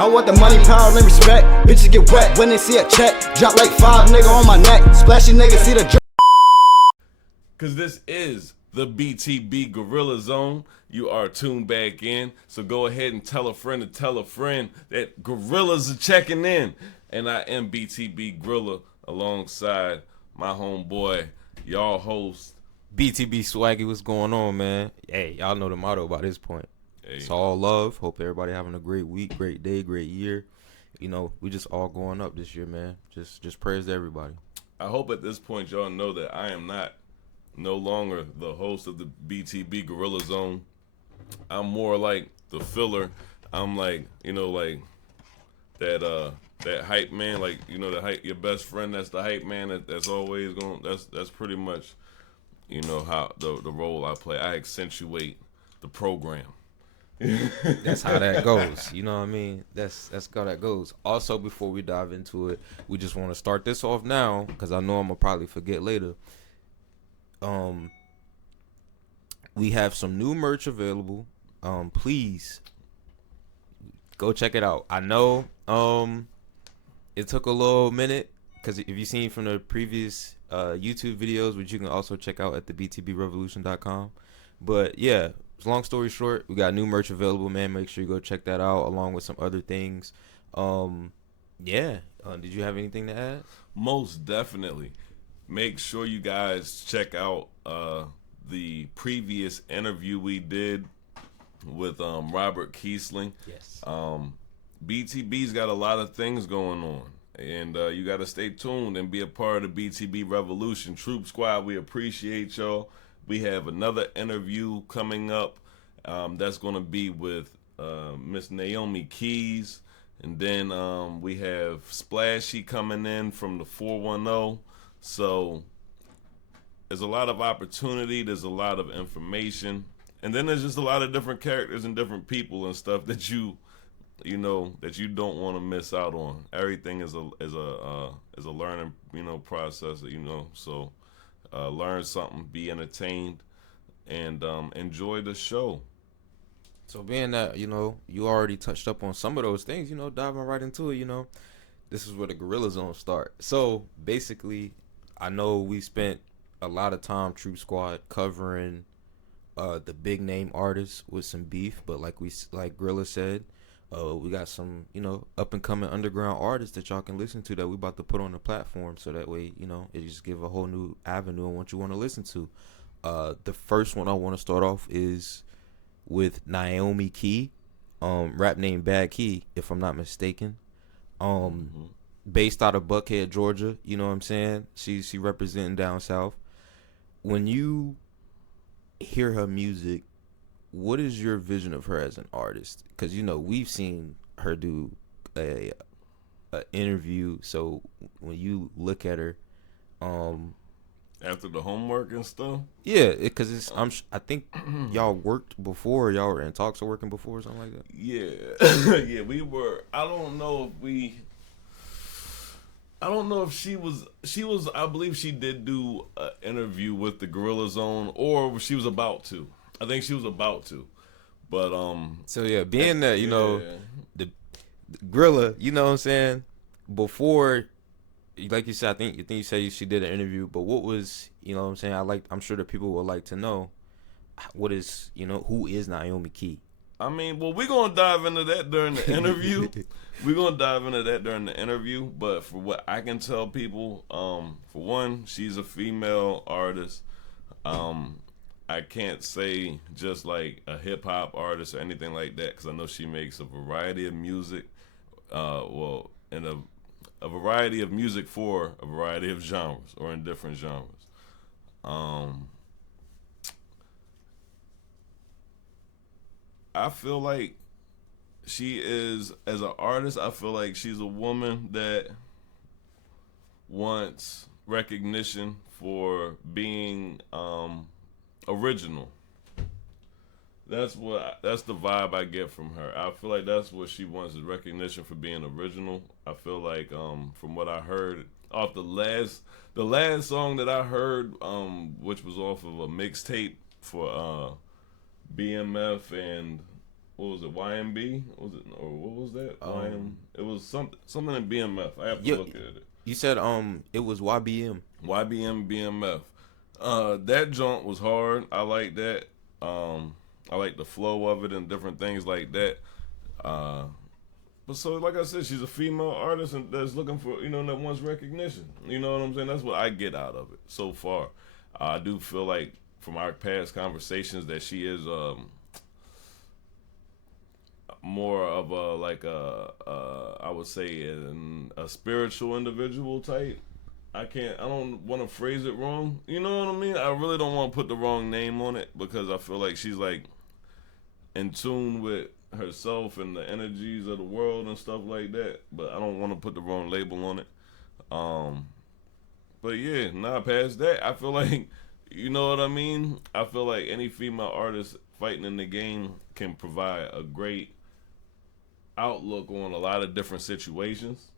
I want the money, power, and respect. Bitches get wet when they see a check. Drop like 5 nigga on my neck. Splashy nigga see the drip. Cause this is the BTB Gorilla Zone. You are tuned back in. So go ahead and tell a friend to tell a friend that gorillas are checking in. And I am BTB Grilla alongside my homeboy, y'all host. BTBSwaggy, what's going on, man? Hey, y'all know the motto by this point. Hey. It's all love. Hope everybody having a great week, great day, great year. You know, we just all going up this year, man. Just prayers to everybody. I hope at this point y'all know that I am no longer the host of the BTB Gorilla Zone. I'm more like the filler. I'm like, like that hype man, like, the hype, your best friend, that's the hype man that's always going, that's pretty much, how the role I play. I accentuate the program. That's how that goes. You know what I mean? That's how that goes. Also, before we dive into it, we just want to start this off now because I know I'm gonna probably forget later. We have some new merch available. Please go check it out. I know it took a little minute because if you've seen from the previous YouTube videos, which you can also check out at the BTBRevolution.com. But yeah, long story short, we got new merch available, man. Make sure you go check that out along with some other things. Did you have anything to add? Most definitely. Make sure you guys check out the previous interview we did with Robert Kiesling. Yes. BTB's got a lot of things going on, and you got to stay tuned and be a part of the BTB Revolution Troop Squad. We appreciate y'all. We have another interview coming up that's going to be with Miss Naomi Keys, and then we have Splashy coming in from the 410. So there's a lot of opportunity, there's a lot of information, and then there's just a lot of different characters and different people and stuff that you don't want to miss out on. Everything is a learning process, so learn something, be entertained, and enjoy the show. So being that, you already touched up on some of those things, diving right into it, this is where the Gorilla Zone start. So basically, I know we spent a lot of time, Troop Squad, covering the big name artists with some beef, but like Grilla said, we got some, up and coming underground artists that y'all can listen to that we about to put on the platform, so that way, it just give a whole new avenue on what you want to listen to. The first one I want to start off is with Naomi Key, rap name Bad Key, if I'm not mistaken. Based out of Buckhead, Georgia, you know what I'm saying? She representing down south. When you hear her music, what is your vision of her as an artist? Because we've seen her do a interview. So when you look at her, after the homework and stuff, yeah, because I think y'all worked before, y'all were in talks of working before or something like that. Yeah, yeah, we were. I don't know if she was. I believe she did do an interview with the Gorilla Zone, or she was about to. I think she was about to, but So yeah, being that the Grilla, you know what I'm saying, before, like you said, I think you said she did an interview, but what was, what I'm saying, I'm sure that people would like to know what is, who is Naomi Key? I mean, well, we're gonna dive into that during the interview. But for what I can tell people, for one, she's a female artist. I can't say just like a hip hop artist or anything like that, because I know she makes a variety of music. And a variety of music for a variety of genres, or in different genres. I feel like she is, as an artist, I feel like she's a woman that wants recognition for being original. That's the vibe I get from her. I feel like that's what she wants, is recognition for being original. I feel like from what I heard off the last song that I heard, which was off of a mixtape for BMF and what was it, YMB? Was it, or what was that? It was something in BMF. I have to look at it. You said it was YBM. YBM BMF. That joint was hard. I like that. I like the flow of it and different things like that. But so, like I said, she's a female artist and that's looking for, that wants recognition. You know what I'm saying? That's what I get out of it so far. I do feel like from our past conversations that she is more of I would say a spiritual individual type. I don't want to phrase it wrong. You know what I mean? I really don't want to put the wrong name on it because I feel like she's like in tune with herself and the energies of the world and stuff like that. But I don't want to put the wrong label on it. But yeah, past that, I feel like, you know what I mean? I feel like any female artist fighting in the game can provide a great outlook on a lot of different situations.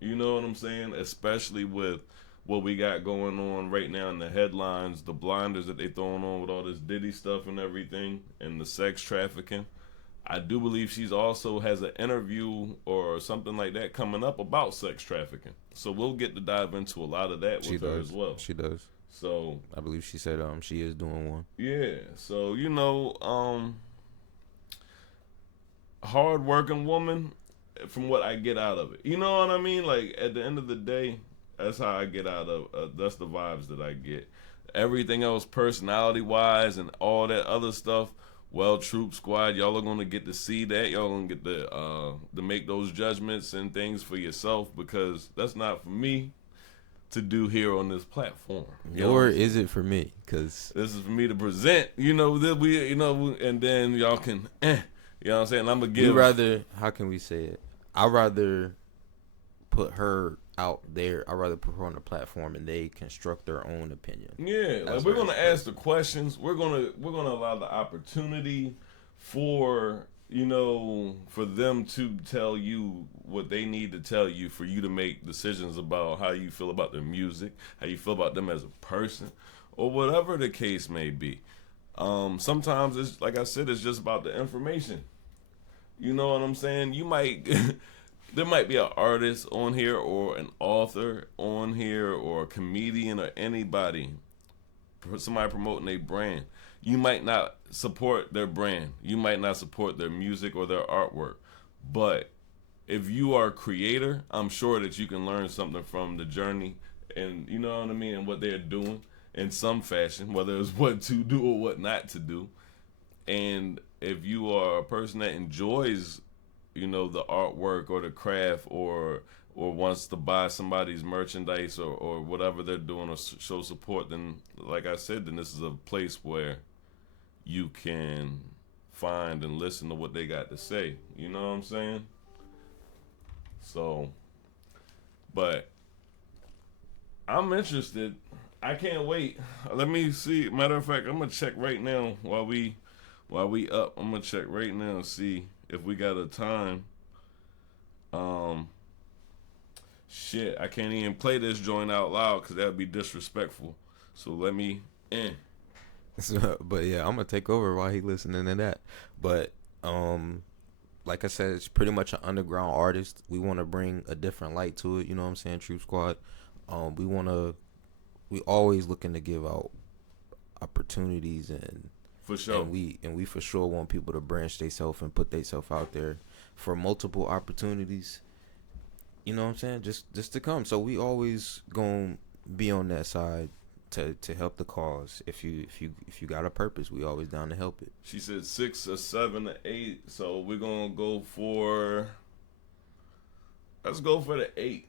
You know what I'm saying? Especially with what we got going on right now in the headlines, the blinders that they throwing on with all this Diddy stuff and everything, and the sex trafficking. I do believe she's also has an interview or something like that coming up about sex trafficking. So we'll get to dive into a lot of that with her as well. She does. So I believe she said she is doing one. Yeah. So hard working woman. From what I get out of it, you know what I mean? Like at the end of the day, that's how I get out of. That's the vibes that I get. Everything else, personality wise, and all that other stuff. Well, Troop Squad, y'all are gonna get to see that. Y'all gonna get to make those judgments and things for yourself because that's not for me to do here on this platform. Or is it for me? Because this is for me to present. And then y'all can. You know what I'm saying? I'm gonna give. How can we say it? I'd rather put her out there. I'd rather put her on the platform and they construct their own opinion. Yeah, like we're gonna ask the questions. We're gonna allow the opportunity for for them to tell you what they need to tell you for you to make decisions about how you feel about their music, how you feel about them as a person, or whatever the case may be. Sometimes it's like I said, it's just about the information. You know what I'm saying? You might there might be an artist on here or an author on here or a comedian or anybody, somebody promoting a brand. You might not support their brand. You might not support their music or their artwork. But if you are a creator, I'm sure that you can learn something from the journey and you know what I mean, and what they're doing in some fashion, whether it's what to do or what not to do. And if you are a person that enjoys, the artwork or the craft or wants to buy somebody's merchandise or whatever they're doing or show support, then like I said, then this is a place where you can find and listen to what they got to say. You know what I'm saying? So, but I'm interested. I can't wait. Let me see. Matter of fact, I'm gonna check right now while we up. I'm gonna check right now and see if we got a time. Shit, I can't even play this joint out loud because that'd be disrespectful. So let me. But yeah, I'm gonna take over while he listening to that. But like I said, it's pretty much an underground artist. We want to bring a different light to it. You know what I'm saying, Troop Squad. We always looking to give out opportunities and for sure. And we for sure want people to branch themselves and put themselves out there for multiple opportunities. You know what I'm saying? Just to come. So we always gonna be on that side to help the cause. If you got a purpose, we always down to help it. She said 6 or 7 or 8. So we're gonna go for. Let's go for the 8.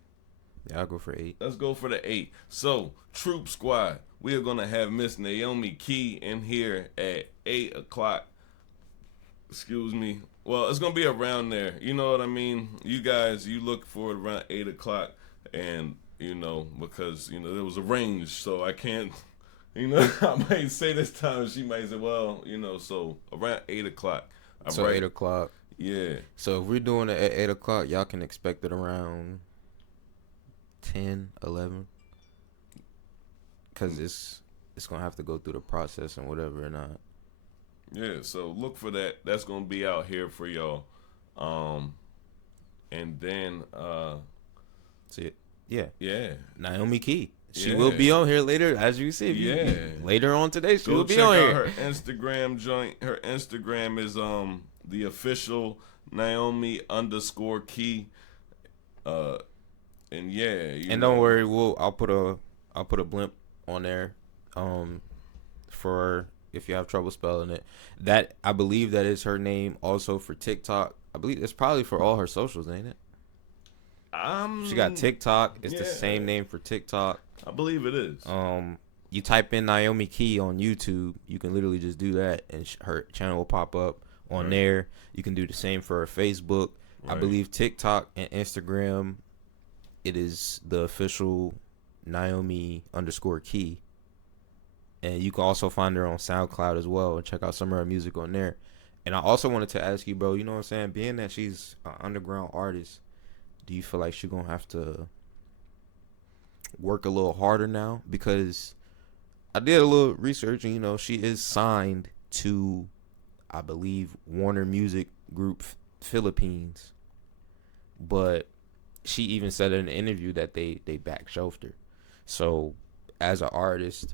Yeah, I'll go for 8. Let's go for the 8. So, Troop Squad, we are going to have Miss Naomi Key in here at 8 o'clock. Excuse me. Well, it's going to be around there. You know what I mean? You guys, you look for it around 8 o'clock. And, because, there was a range. So, I can't, I might say this time. She might say, well, so around 8 o'clock. So, right? 8 o'clock. Yeah. So, if we're doing it at 8 o'clock, y'all can expect it around 10, 11, because it's gonna have to go through the process and whatever or not. Yeah, so look for that. That's gonna be out here for y'all. And then See it. Yeah. yeah. Naomi Key. She Yeah. will be on here later, as you see. Yeah. Later on today, she Go will be check on out here. her Instagram joint. Her Instagram is the official Naomi _Key. And yeah, And don't worry, I'll put a blimp on there, for if you have trouble spelling it. That I believe that is her name also for TikTok. I believe it's probably for all her socials, ain't it? She got TikTok. It's the same name for TikTok. I believe it is. You type in Naomi Key on YouTube, you can literally just do that, and her channel will pop up on there. You can do the same for her Facebook. I believe TikTok and Instagram, it is the official Naomi _Key. And you can also find her on SoundCloud as well and check out some of her music on there. And I also wanted to ask you, bro, you know what I'm saying? Being that she's an underground artist, do you feel like she's going to have to work a little harder now? Because I did a little research and, you know, she is signed to, I believe, Warner Music Group Philippines. But she even said in an interview that they back shelved her. So as an artist,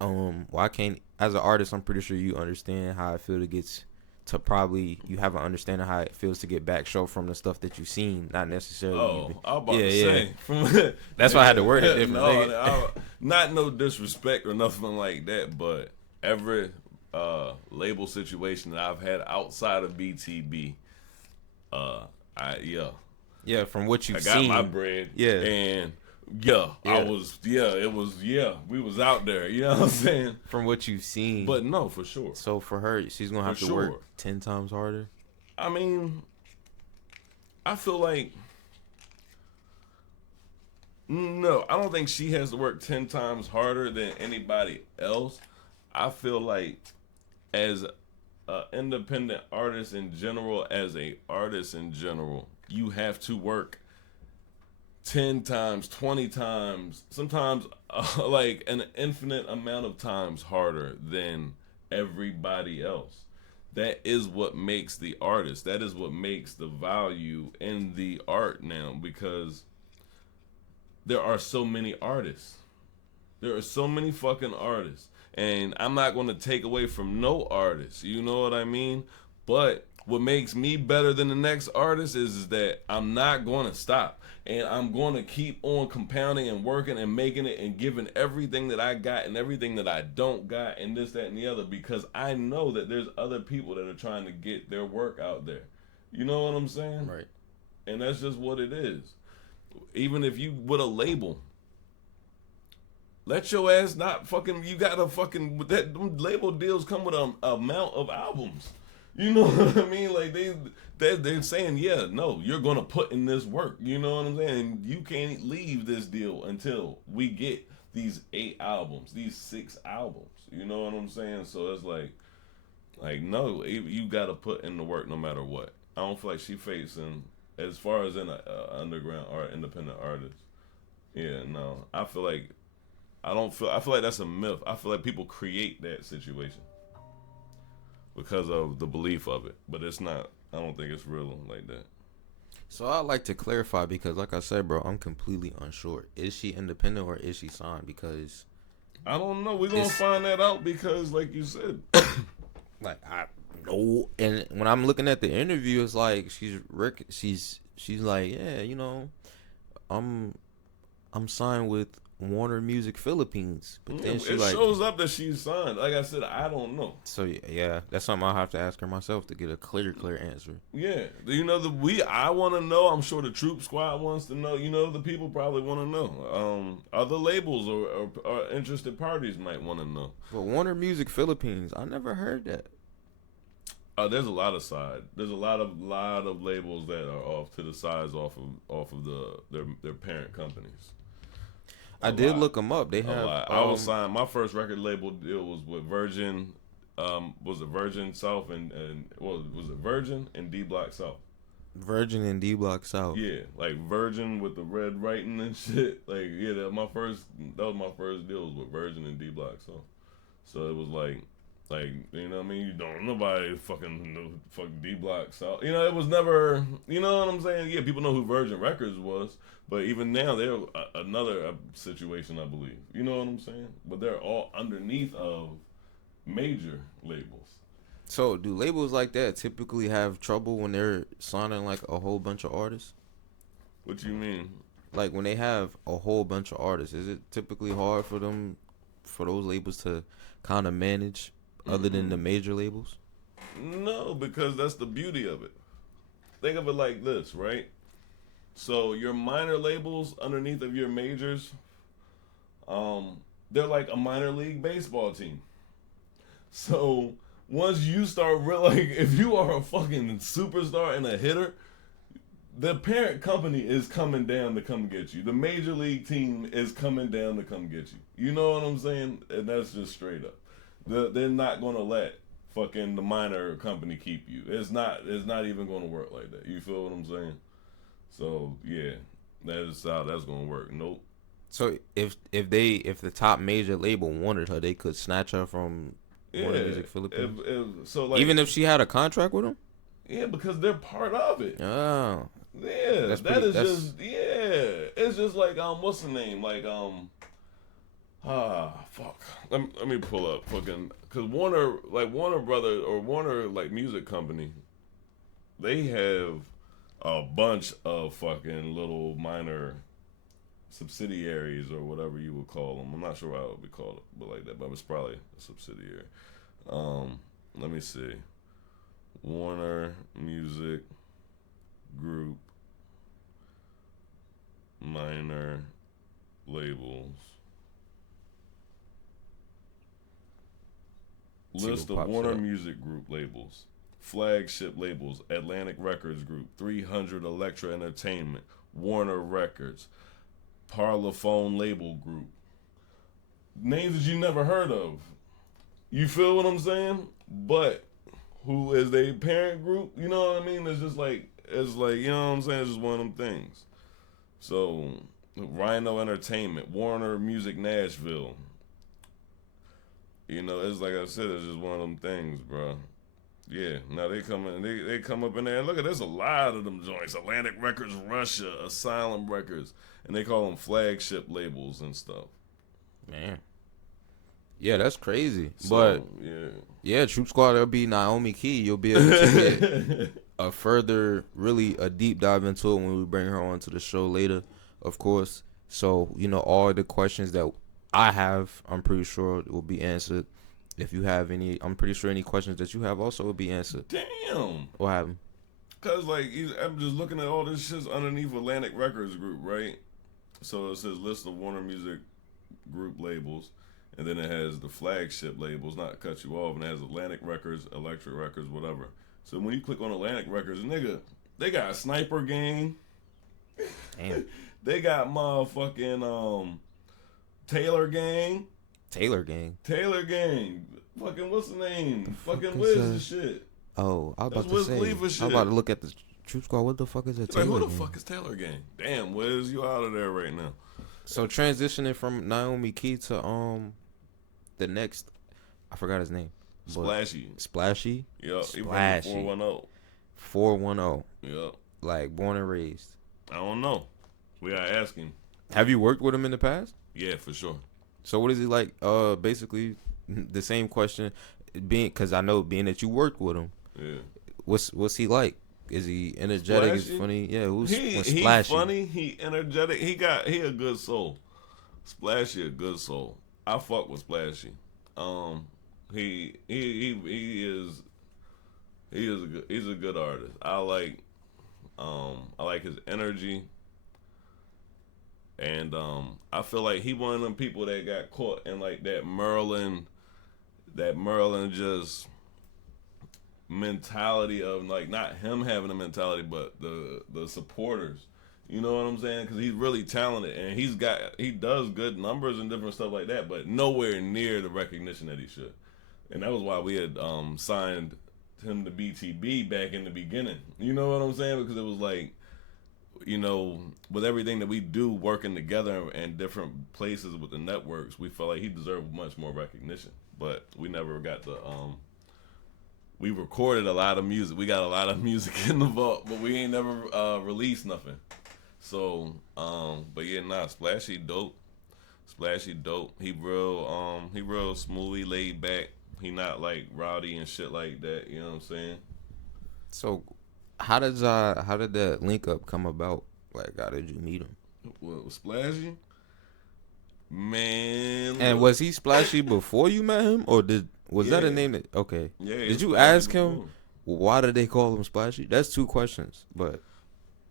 as an artist, I'm pretty sure you understand how it feels you have an understanding how it feels to get back shelved from the stuff that you've seen, not necessarily. I was about to say. That's why I had to word it differently. Not no disrespect or nothing like that, but every label situation that I've had outside of BTB, from what you've seen, I got my bread. Yeah. And we was out there, you know what I'm saying? From what you've seen. But no, for sure. So for her, she's going to have to work 10 times harder? I mean, I feel like, no, I don't think she has to work 10 times harder than anybody else. I feel like as an independent artist in general, you have to work 10 times, 20 times, sometimes like an infinite amount of times harder than everybody else. That is what makes the artist. That is what makes the value in the art now, because there are so many artists. There are so many fucking artists. And I'm not going to take away from no artist. You know what I mean? But what makes me better than the next artist is that I'm not going to stop. And I'm going to keep on compounding and working and making it and giving everything that I got and everything that I don't got and this, that, and the other, because I know that there's other people that are trying to get their work out there. You know what I'm saying? Right. And that's just what it is. Even if you with a label, let your ass not fucking, you gotta fucking, that them label deals come with a amount of albums. You know what I mean? Like they're saying, yeah, no, you're gonna put in this work. You know what I'm saying? You can't leave this deal until we get these 8 albums, these 6 albums. You know what I'm saying? So it's like no, you gotta put in the work no matter what. I don't feel like she facing, as far as in a underground or independent artist. Yeah, no, I feel like that's a myth. I feel like people create that situation because of the belief of it, but it's not. I don't think it's real like that. So I'd like to clarify, because like I said, bro, I'm completely unsure. Is she independent or is she signed? Because I don't know. We're gonna find that out, because like you said, like I know. And when I'm looking at the interview, it's like she's like, yeah, you know, I'm signed with Warner Music Philippines, but then she shows up that she's signed. Like I said, I don't know. So yeah, that's something I'll have to ask her myself to get a clear answer. Yeah, you know, I want to know. I'm sure the Troop Squad wants to know. You know, the people probably want to know. Other labels or interested parties might want to know. But Warner Music Philippines, I never heard that. There's a lot of side. There's a lot of labels that are off to the sides off of their parent companies. I did look them up. They have. I was signed. My first record label deal was with Virgin. Was it Virgin South and was it Virgin and D Block South? Virgin and D Block South. Yeah, like Virgin with the red writing and shit. Like that was my first deal was with Virgin and D Block South. So it was like Like, you know what I mean? You don't, nobody fucking D Block South. You know, it was never, you know what I'm saying? Yeah, people know who Virgin Records was, but even now they're another situation, I believe. You know what I'm saying? But they're all underneath of major labels. So, do labels like that typically have trouble when they're signing like a whole bunch of artists? What you mean? Like when they have a whole bunch of artists, is it typically hard for them, for those labels to kind of manage, other than the major labels? No, because that's the beauty of it. Think of it like this, right? So your minor labels underneath of your majors, they're like a minor league baseball team. So once you start like if you are a fucking superstar and a hitter, the parent company is coming down to come get you. The major league team is coming down to come get you. You know what I'm saying? And that's just straight up. They're not gonna let fucking the minor company keep you. It's not even gonna work like that. You feel what I'm saying? So yeah, that is how that's gonna work. Nope. So if the top major label wanted her, they could snatch her from Warner Music Philippines. So like, even if she had a contract with them. Yeah, because they're part of it. Oh. Yeah, it's just like what's the name? Like fuck. Let me pull up fucking because Warner Brother or Warner like music company, they have a bunch of fucking little minor subsidiaries or whatever you would call them. I'm not sure how it would be called, but like that. But it's probably a subsidiary. Let me see. Warner Music Group minor labels. List of Warner Music Group labels. Flagship labels: Atlantic Records Group, 300 Elektra Entertainment, Warner Records, Parlophone Label Group. Names that you never heard of. You feel what I'm saying? But who is their parent group? You know what I mean? It's like, you know what I'm saying? It's just one of them things. So, Rhino Entertainment, Warner Music Nashville. You know, it's like I said, it's just one of them things, bro. Yeah, now they come in, they come up in there, and look at, there's a lot of them joints. Atlantic Records Russia, Asylum Records, and they call them flagship labels and stuff. Man. Yeah, that's crazy. So, but yeah, Troop Squad, there'll be Naomi Key. You'll be able to get a further, really a deep dive into it when we bring her onto the show later, of course. So, you know, all the questions that I have, I'm pretty sure will be answered. If you have any, I'm pretty sure any questions that you have also will be answered. Damn. What happened? Cause like I'm just looking at all this shit underneath Atlantic Records Group, right? So it says list of Warner Music Group labels, and then it has the flagship labels. Not to cut you off, and it has Atlantic Records, Electric Records, whatever. So when you click on Atlantic Records, nigga, they got Sniper Gang. Damn. They got motherfucking Taylor Gang. Taylor Gang. Fucking what's the name? Fucking Wiz and shit. Oh, I was That's about to Wiz say. Khalifa I was shit. about to look at the Troop Squad. What the fuck is a Taylor Like, who the Gang? fuck is Taylor Gang? Damn, Wiz, you out of there right now. So transitioning from Naomi Key to the next, I forgot his name. Splashy. Yep. Splashy. 410. 410. Yep. Like born and raised. I don't know. We gotta ask him. Have you worked with him in the past? Yeah, for sure. So what is he like? Basically the same question, because I know being that you worked with him. Yeah. What's he like? Is he energetic? Splashy? Is he funny? Yeah. Who's He Splashy? funny. He energetic. He a good soul. Splashy a good soul. I fuck with Splashy. He is he's a good artist. I like his energy. And I feel like he one of them people that got caught in like that Merlin just mentality of like not him having a mentality, but the supporters. You know what I'm saying? Because he's really talented and he does good numbers and different stuff like that, but nowhere near the recognition that he should. And that was why we had signed him to BTB back in the beginning. You know what I'm saying? Because it was like, you know, with everything that we do working together in different places with the networks, we felt like he deserved much more recognition. but we never got the we recorded a lot of music. We got a lot of music in the vault, but we ain't never released nothing. So, but yeah, Splashy dope. Splashy dope. He real smoothly laid back. He not like rowdy and shit like that. You know what I'm saying? So, how did that link up come about? Like, how did you meet him? What, Splashy? Man. And look. was he Splashy before you met him, or was that a Yeah. name that? Okay. Yeah. Did you Splashy ask him before. why did they call him Splashy? That's 2 questions, but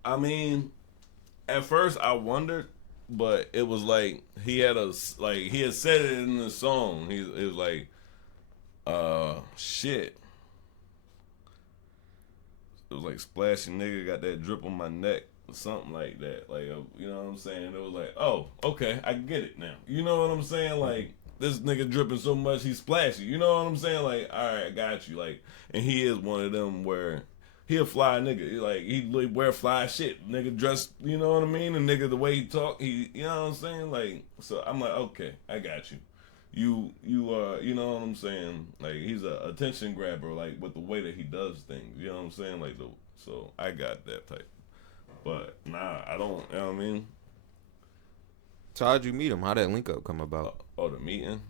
I mean, at first I wondered, but it was like he had said it in the song. It was like, shit. It was like Splashy nigga got that drip on my neck or something like that. Like, you know what I'm saying? It was like, oh, okay, I get it now. You know what I'm saying? Like, this nigga dripping so much, he's splashy. You know what I'm saying? Like, all right, I got you. Like, and he is one of them where he a fly nigga. Like, he wear fly shit. Nigga dressed, you know what I mean? And nigga, the way he talk, you know what I'm saying? Like, so I'm like, okay, I got you. You know what I'm saying? Like, he's a attention grabber, like, with the way that he does things. You know what I'm saying? Like, so I got that type. But, nah, I don't, you know what I mean? so how'd you meet him? How'd that link up come about? The meeting.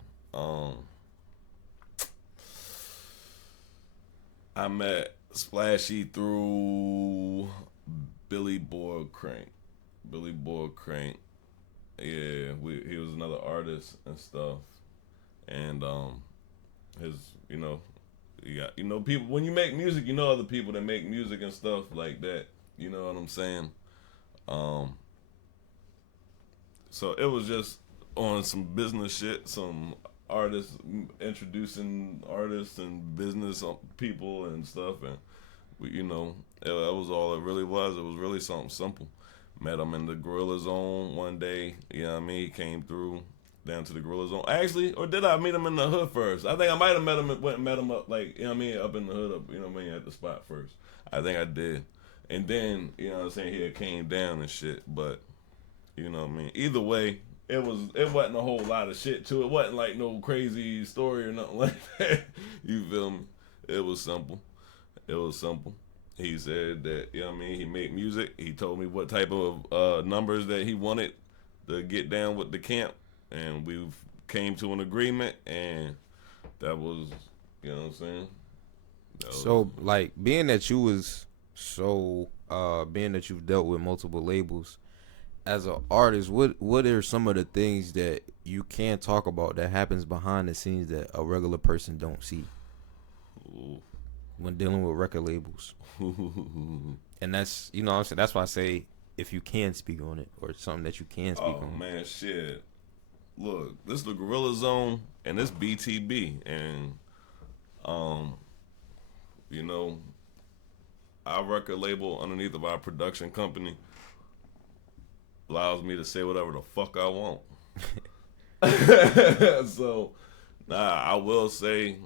I met Splashy through Billy Boy Crank. Yeah, he was another artist and stuff. And his, you got people when you make music, you know other people that make music and stuff like that. You know what I'm saying? So it was just on some business shit, some artists introducing artists and business people and stuff, and that was all it really was. It was really something simple. Met him in the Grilla zone one day. You know what I mean? He came through down to the Grilla zone. Actually, or did I meet him in the hood first? I think I might have met him up like, you know what I mean, up in the hood, up, you know what I mean, at the spot first. I think I did. And then, you know what I'm saying, he had came down and shit, but you know what I mean? Either way, it wasn't a whole lot of shit to it. It wasn't like no crazy story or nothing like that. You feel me? It was simple. He said that, you know what I mean, he made music. He told me what type of numbers that he wanted to get down with the camp. And we came to an agreement, and that was, you know what I'm saying? So, like, being that you've dealt with multiple labels, as an artist, what are some of the things that you can talk about that happens behind the scenes that a regular person don't see when dealing with record labels? And that's, you know what I'm saying, that's why I say if you can speak on it, or something that you can speak on. Oh man, shit. Look, this is the Gorilla Zone, and this BTB, and our record label underneath of our production company allows me to say whatever the fuck I want. So, I will say,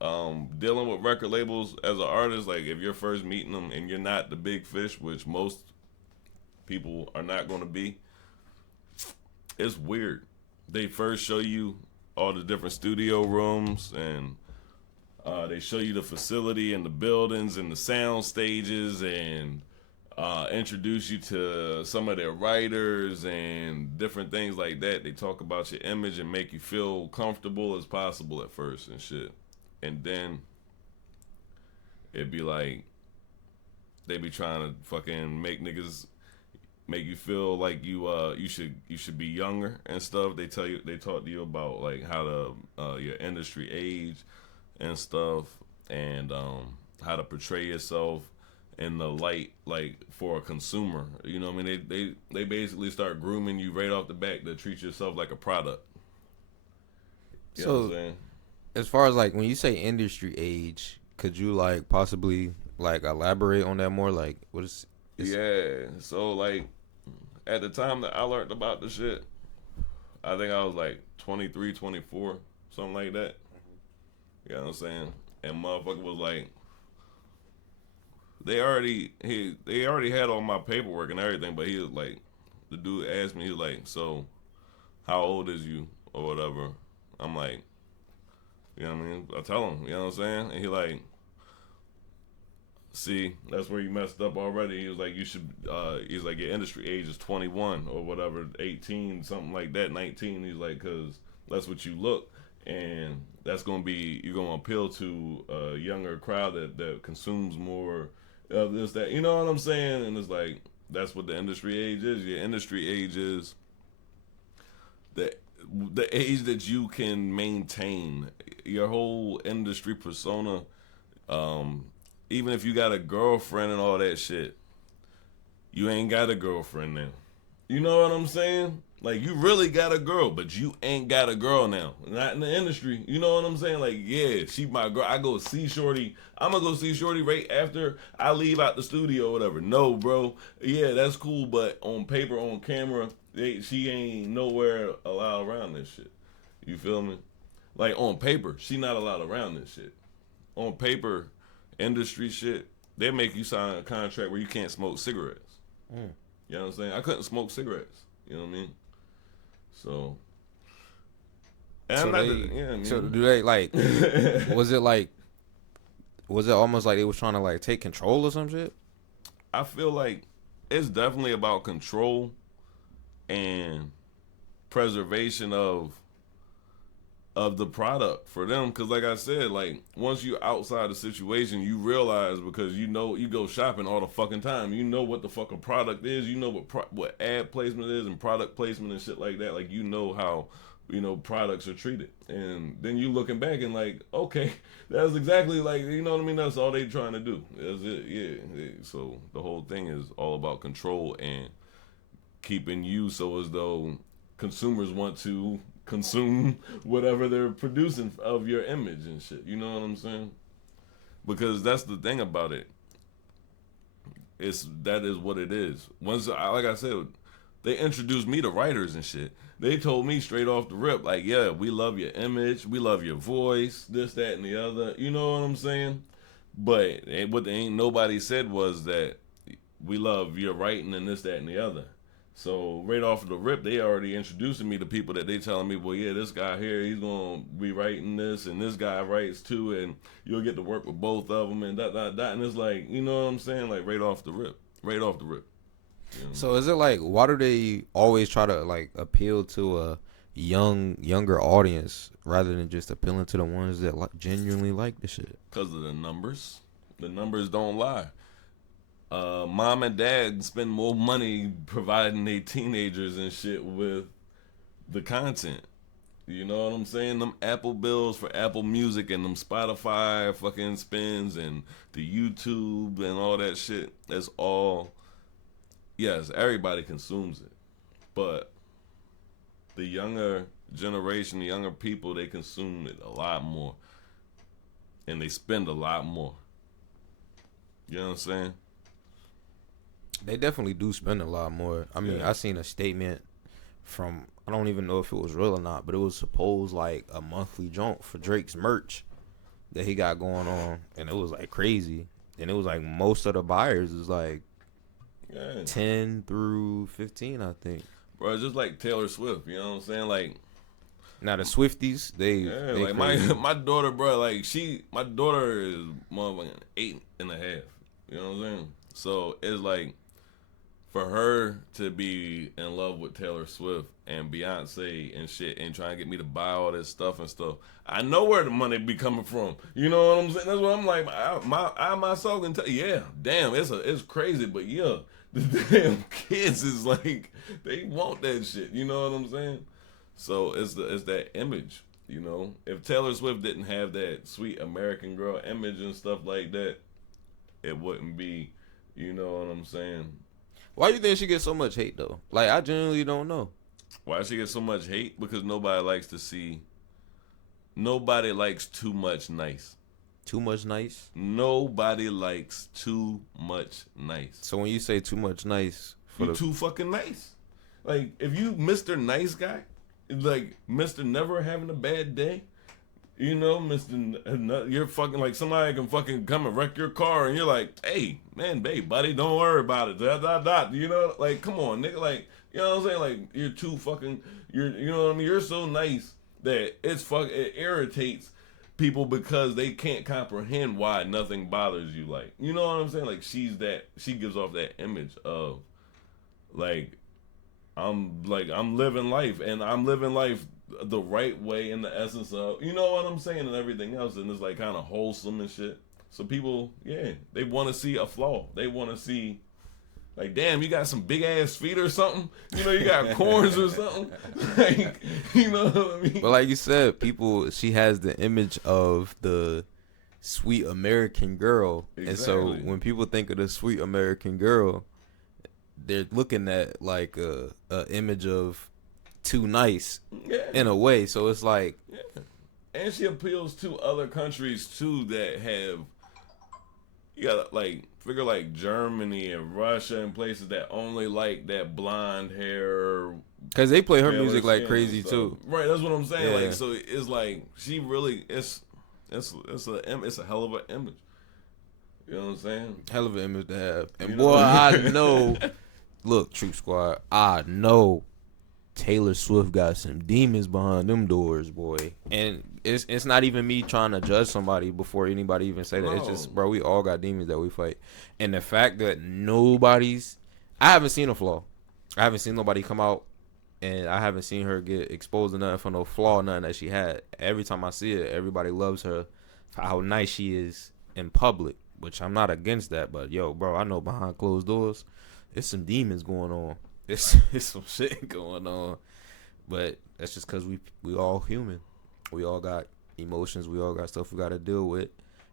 dealing with record labels as an artist, like if you're first meeting them and you're not the big fish, which most people are not going to be, it's weird. They first show you all the different studio rooms, and they show you the facility and the buildings and the sound stages, and introduce you to some of their writers and different things like that. They talk about your image and make you feel comfortable as possible at first and shit. And then it'd be like they be trying to fucking make you feel like you should be younger and stuff. They talk to you about like how to your industry age and stuff, and how to portray yourself in the light, like for a consumer. You know what I mean? They basically start grooming you right off the bat to treat yourself like a product. You know what I'm saying? As far as like when you say industry age, could you like possibly like elaborate on that more? Like what is Yeah. So like at the time that I learned about the shit, I think I was like 23, 24, something like that. You know what I'm saying? And motherfucker was like, they already had all my paperwork and everything, but he was like, the dude asked me, he was like, so how old is you or whatever? I'm like, You know what I mean? I tell him, you know what I'm saying? And he like, see, that's where you messed up already. He was like, you should, he's like, your industry age is 21 or whatever, 18, something like that, 19. He's like, because that's what you look. And that's going to be, you're going to appeal to a younger crowd that consumes more of this, that. You know what I'm saying? And it's like, that's what the industry age is. Your industry age is the age that you can maintain your whole industry persona. Even if you got a girlfriend and all that shit, you ain't got a girlfriend now. You know what I'm saying? Like, you really got a girl, but you ain't got a girl now. Not in the industry. You know what I'm saying? Like, yeah, she my girl. I go see Shorty. I'm going to go see Shorty right after I leave out the studio or whatever. No, bro. Yeah, that's cool, but on paper, on camera, she ain't nowhere allowed around this shit. You feel me? Like, on paper, she not allowed around this shit. On paper, industry shit, they make you sign a contract where you can't smoke cigarettes. You know what I'm saying? I couldn't smoke cigarettes. You know what I mean? So, and So, I'm not they, you know what I mean? so do they like? Was it almost like they was trying to like take control or some shit? I feel like it's definitely about control and preservation of the product for them, because like I said, like, once you're outside the situation, you realize, because you know, you go shopping all the fucking time, you know what the fuck a product is, you know what ad placement is and product placement and shit like that. Like, you know how, you know, products are treated, and then you looking back and like, okay, that's exactly, like, you know what I mean, that's all they trying to do. That's it. Yeah. So the whole thing is all about control and keeping you so as though consumers want to consume whatever they're producing of your image and shit. You know what I'm saying? Because that's the thing about it. That is what it is. Once, like I said, they introduced me to writers and shit. They told me straight off the rip, like, yeah, we love your image, we love your voice, this, that, and the other. You know what I'm saying? But what ain't nobody said was that we love your writing and this, that, and the other. So right off the rip, they already introducing me to people that they telling me, well, yeah, this guy here, he's gonna be writing this, and this guy writes too, and you'll get to work with both of them, and that, and it's like, you know what I'm saying, like right off the rip. You know? So is it like, why do they always try to like appeal to a younger audience rather than just appealing to the ones that genuinely like the shit? Because of the numbers. The numbers don't lie. Mom and dad spend more money providing their teenagers and shit with the content. You know what I'm saying? Them Apple bills for Apple Music and them Spotify fucking spins and the YouTube and all that shit. That's all. Yes, everybody consumes it. But the younger generation, the younger people, they consume it a lot more. And they spend a lot more. You know what I'm saying? They definitely do spend a lot more. I mean, Yeah. I seen a statement from, I don't even know if it was real or not, but it was supposed like a monthly jump for Drake's merch that he got going on, and it was like crazy. And it was like most of the buyers is like 10 through 15, I think. Bro, it's just like Taylor Swift, you know what I'm saying? Like, now the Swifties, they like crazy. my daughter, bro, like my daughter is motherfucking 8.5. You know what I'm saying? So it's like, for her to be in love with Taylor Swift and Beyonce and shit and trying to get me to buy all this stuff and stuff, I know where the money be coming from. You know what I'm saying? That's what I'm like. I myself can tell. Yeah, damn, it's crazy, but yeah, the damn kids is like, they want that shit. You know what I'm saying? So it's that image. You know, if Taylor Swift didn't have that sweet American girl image and stuff like that, it wouldn't be. You know what I'm saying? Why do you think she gets so much hate though? Like, I genuinely don't know. Why she get so much hate? Because nobody likes too much nice. Too much nice? Nobody likes too much nice. So when you say too much nice, You too fucking nice. Like, if you Mr. Nice Guy, like Mr. Never having a bad day, you know, Mr. You're fucking like, somebody can fucking come and wreck your car and you're like, hey, man, babe, buddy, don't worry about it. You know, like, come on, nigga, like, you know what I'm saying? Like, you're too fucking, you know what I mean? You're so nice that it irritates people because they can't comprehend why nothing bothers you. Like, you know what I'm saying? Like, she gives off that image of I'm living life, and I'm living life the right way in the essence of, you know what I'm saying, and everything else, and it's like kind of wholesome and shit. So people, yeah, they want to see a flaw. They want to see, like, damn, you got some big ass feet or something. You know, you got corns or something. Like, you know what I mean? But like you said, she has the image of the sweet American girl, Exactly. and so when people think of the sweet American girl, they're looking at like a image of too nice, in a way. So it's like, yeah. And she appeals to other countries too that have, you gotta like figure like Germany and Russia and places that only like that blonde hair, because they play her music like crazy too. Right, that's what I'm saying. Yeah. Like, so it's like she really it's a hell of an image. You know what I'm saying? Hell of an image to have. And You boy, know? I know. Look, Troop Squad, I know Taylor Swift got some demons behind them doors, boy. And it's not even me trying to judge somebody before anybody even say that. No. It's just, bro, we all got demons that we fight. And the fact that I haven't seen a flaw. I haven't seen nobody come out, and I haven't seen her get exposed to nothing for no flaw, nothing that she had. Every time I see it, everybody loves her for how nice she is in public, which I'm not against that. But, yo, bro, I know behind closed doors, there's some demons going on. It's some shit going on. But that's just because we all human. We all got emotions. We all got stuff we got to deal with.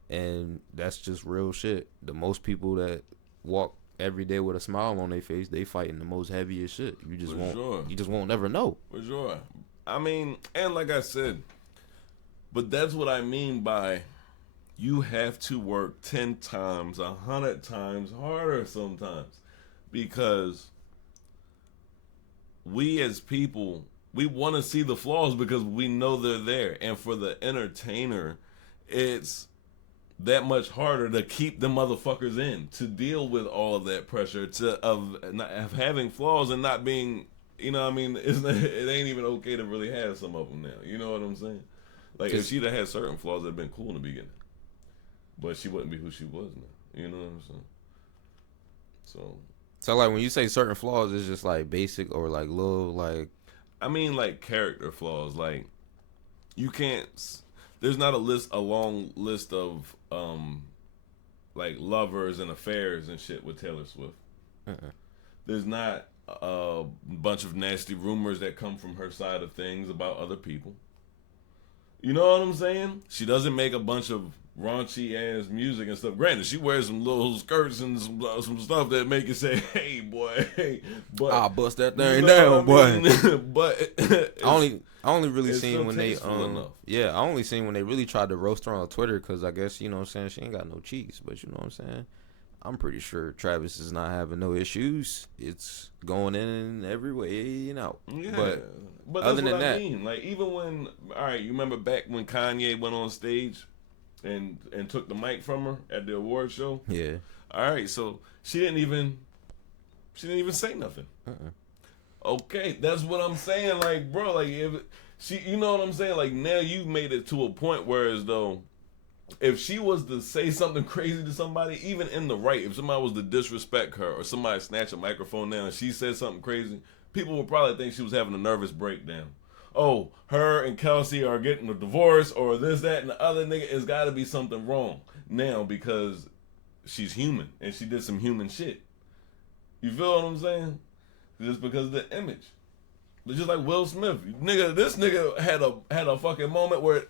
And that's just real shit. The most people that walk every day with a smile on their face, they fighting the most heaviest shit. You just won't never know. For sure. I mean, and like I said, but that's what I mean by you have to work 10 times, 100 times harder sometimes. Because we as people, we want to see the flaws because we know they're there. And for the entertainer, it's that much harder to keep the motherfuckers in, to deal with all of that pressure of having flaws and not being, you know what I mean? It ain't even okay to really have some of them now. You know what I'm saying? Like, if she'd have had certain flaws, that'd been cool in the beginning. But she wouldn't be who she was now. You know what I'm saying? So like when you say certain flaws, it's just like basic or like little like. I mean like character flaws. Like you can't. There's not a long list of like lovers and affairs and shit with Taylor Swift. There's not a bunch of nasty rumors that come from her side of things about other people. You know what I'm saying? She doesn't make a bunch of raunchy ass music and stuff. Granted, she wears some little skirts and some stuff that make you say, "Hey, boy, hey." But I'll bust that thing down, boy. But I only really seen when they enough. I only seen when they really tried to roast her on Twitter because I guess, you know what I'm saying, she ain't got no cheeks, but you know what I'm saying. I'm pretty sure Travis is not having no issues. It's going in every way and out. Yeah, but that's other what than that, I mean. Like, even when, all right, you remember back when Kanye went on stage and took the mic from her at the award show? Yeah. All right, so she didn't even say nothing. Okay, that's what I'm saying. Like, bro, like if she, you know what I'm saying? Like, now you've made it to a point where as though if she was to say something crazy to somebody, even in the right, if somebody was to disrespect her or somebody snatch a microphone down and she said something crazy, people would probably think she was having a nervous breakdown. Oh, her and Kelsey are getting a divorce or this, that, and the other nigga. It's got to be something wrong now because she's human and she did some human shit. You feel what I'm saying? Just because of the image. It's just like Will Smith. This nigga had a fucking moment where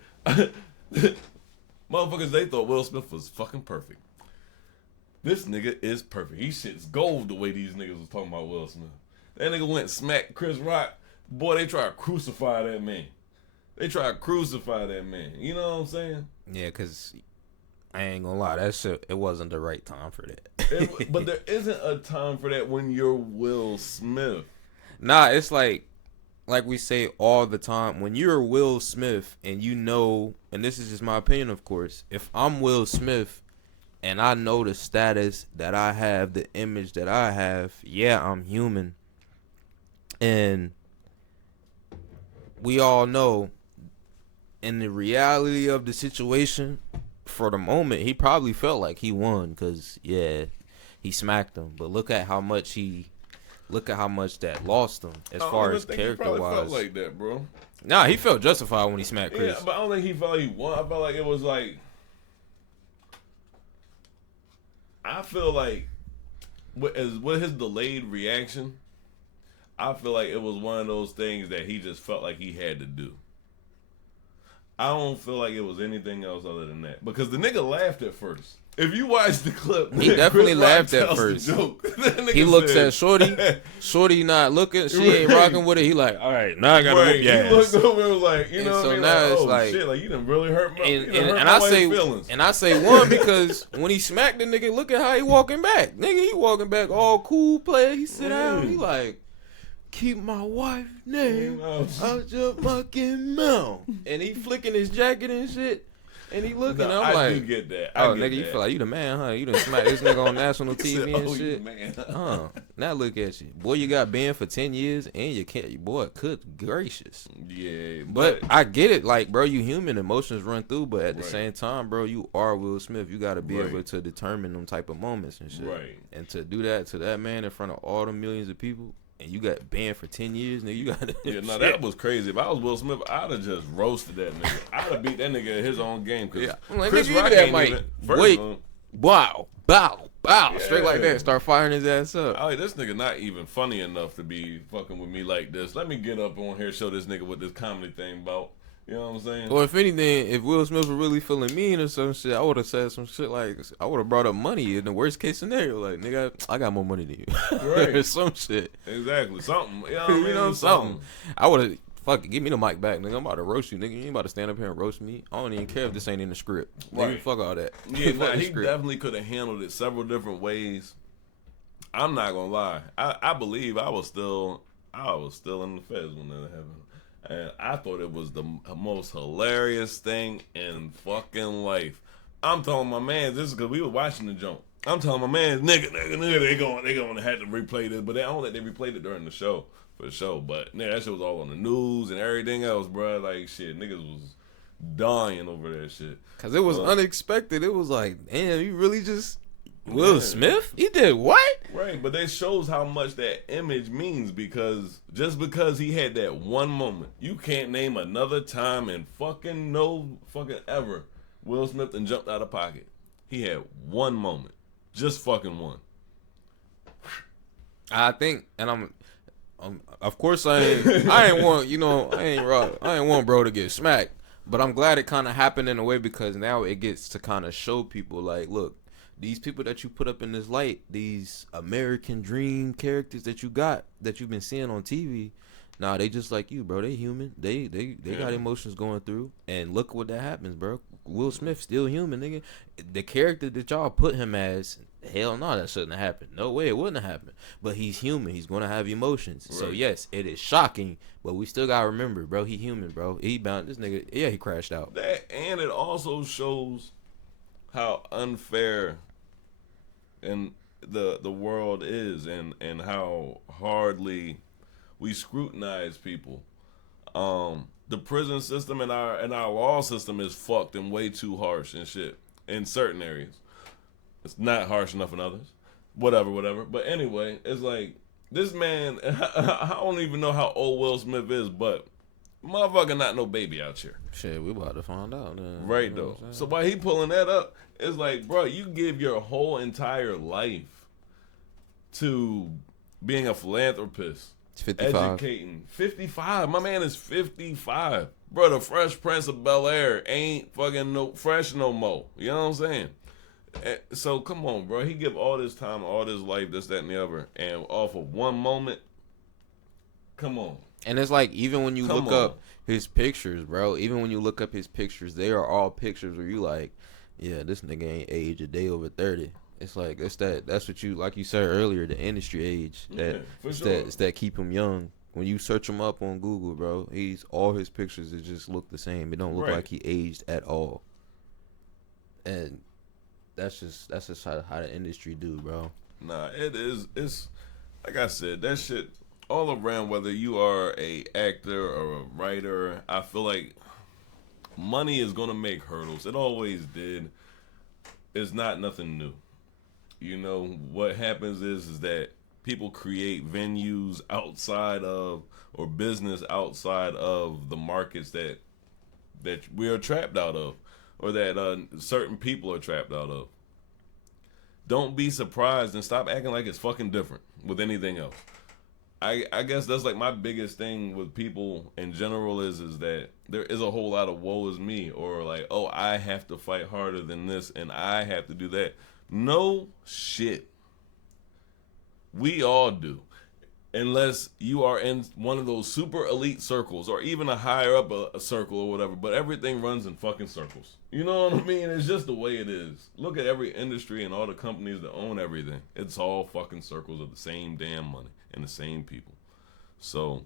motherfuckers, they thought Will Smith was fucking perfect. This nigga is perfect. He shit's gold the way these niggas was talking about Will Smith. That nigga went and smacked Chris Rock. Boy, they try to crucify that man. You know what I'm saying? Yeah, because I ain't gonna lie, that shit, it wasn't the right time for that. But there isn't a time for that when you're Will Smith. Nah, it's like we say all the time, when you're Will Smith and you know, and this is just my opinion, of course, if I'm Will Smith and I know the status that I have, the image that I have, yeah, I'm human. And we all know in the reality of the situation, for the moment, he probably felt like he won because he smacked him. But look at how much that lost him as far as character wise. Felt like that, bro. Nah, he felt justified when he smacked Chris. Yeah, but I don't think he felt like he won. I felt like it was like. I feel like with his delayed reaction, I feel like it was one of those things that he just felt like he had to do. I don't feel like it was anything else other than that. Because the nigga laughed at first. If you watch the clip, he definitely laughed at first. He looks at Shorty. Shorty not looking. She ain't rocking with it. He like, all right, now I gotta whoop your ass. He looked over and was like, you know so what I mean? now like, it's oh like, shit, like you done really hurt my, and I say feelings. And I say one because when he smacked the nigga, look at how he walking back. Nigga, he walking back all cool player. He sit down. He like, keep my wife's name out your fucking mouth. And he flicking his jacket and shit. And he looking, I'm like, I do get that. Nigga, you feel like you the man, huh? You done smack this nigga on national TV and shit. You man. Now look at you. Boy, you got banned for 10 years and you can't, boy, good gracious. Yeah. But I get it, like, bro, you human, emotions run through, but at the same time, bro, you are Will Smith. You got to be able to determine them type of moments and shit. Right. And to do that to that man in front of all the millions of people, and you got banned for 10 years, nigga, you got to... Yeah, no, that was crazy. If I was Will Smith, I'd have just roasted that nigga. I'd have beat that nigga at his own game. Cause I'm like, Chris nigga, Rock that ain't mic. even... Wait. Wow. Bow. Yeah. Straight like that. Start firing his ass up. I like, this nigga not even funny enough to be fucking with me like this. Let me get up on here, show this nigga what this comedy thing about. You know what I'm saying? Or if anything, if Will Smith was really feeling mean or some shit, I would have said some shit like, I would have brought up money in the worst case scenario. Like, nigga, I got more money than you. Right. Or some shit. Exactly. Something. You know what I mean? You know, something. I would have, fuck it, give me the mic back, nigga. I'm about to roast you, nigga. You ain't about to stand up here and roast me. I don't even care if this ain't in the script. Right. Nigga, fuck all that. Yeah, nah, he definitely could have handled it several different ways. I'm not gonna lie. I believe I was still in the feds when that happened. And I thought it was the most hilarious thing in fucking life. I'm telling my man, this is because we were watching the joint. I'm telling my man, nigga, they gonna have to replay this, but I don't think they replayed it during the show for the show. But nigga, that shit was all on the news and everything else, bro. Like shit, niggas was dying over that shit. Cause it was unexpected. It was like, damn, you really just Will Smith? He did what? Right, but that shows how much that image means because just because he had that one moment, you can't name another time in fucking ever Will Smith done jumped out of pocket. He had one moment. Just fucking one. I think, and I'm of course I ain't want bro to get smacked, but I'm glad it kind of happened in a way because now it gets to kind of show people like, look, these people that you put up in this light, these American dream characters that you got, that you've been seeing on TV, nah, they just like you, bro. They human. They got emotions going through. And look what that happens, bro. Will Smith still human, nigga. The character that y'all put him as, hell no, that shouldn't have happened. No way, it wouldn't have happened. But he's human. He's gonna have emotions. Right. So yes, it is shocking, but we still gotta remember, bro. He human, bro. He bound this nigga. Yeah, he crashed out. That and it also shows how unfair and the world is and how hardly we scrutinize people. The prison system and our law system is fucked and way too harsh and shit in certain areas. It's not harsh enough in others. Whatever. But anyway, it's like this man, I don't even know how old Will Smith is, but motherfucker not no baby out here. Shit, we about to find out. Right, you know though. So while he pulling that up, it's like, bro, you give your whole entire life to being a philanthropist. 55. Educating. 55. My man is 55. Bro, the Fresh Prince of Bel-Air ain't fucking no fresh no more. You know what I'm saying? So come on, bro. He give all this time, all this life, this, that, and the other, and off of one moment, come on. And it's like, even when you look up his pictures, bro, they are all pictures where you like, yeah, this nigga ain't aged a day over 30. It's like, that's what you, like you said earlier, the industry age. It's that keep him young. When you search him up on Google, bro, all his pictures just look the same. It don't look like he aged at all. And that's just how the industry do, bro. Nah, it's like I said, that shit all around, whether you are a actor or a writer, I feel like money is gonna make hurdles. It always did. It's not nothing new. You know what happens is that people create venues outside of or business outside of the markets that we are trapped out of, or that certain people are trapped out of. Don't be surprised and stop acting like it's fucking different with anything else. I guess that's like my biggest thing with people in general is that there is a whole lot of woe is me, or like, oh, I have to fight harder than this and I have to do that. No shit. We all do. Unless you are in one of those super elite circles or even a higher up a circle or whatever, but everything runs in fucking circles. You know what I mean? It's just the way it is. Look at every industry and all the companies that own everything. It's all fucking circles of the same damn money and the same people. So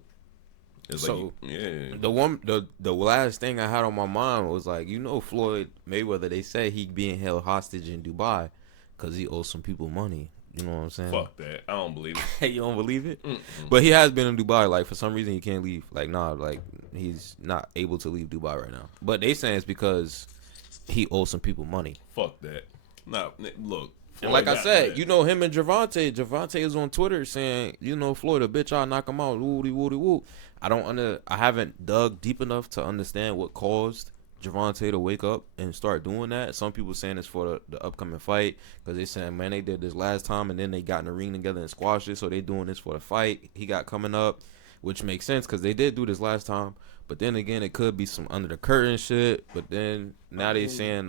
it's like, yeah. The last thing I had on my mind was like, Floyd Mayweather, they say he being held hostage in Dubai because he owes some people money. You know what I'm saying? Fuck that. I don't believe it. You don't believe it? Mm-mm. But he has been in Dubai. Like, for some reason, he can't leave. Like, he's not able to leave Dubai right now. But they saying it's because he owes some people money. Fuck that. Nah, look. And like I said, him and Javante is on Twitter saying, Floyd a bitch, I'll knock him out. Woody, woody, woo. I haven't dug deep enough to understand what caused Javante to wake up and start doing that. Some people saying it's for the upcoming fight because they saying, man, they did this last time and then they got in the ring together and squashed it, so they doing this for the fight he got coming up, which makes sense because they did do this last time. But then again, it could be some under the curtain shit. But then now they saying,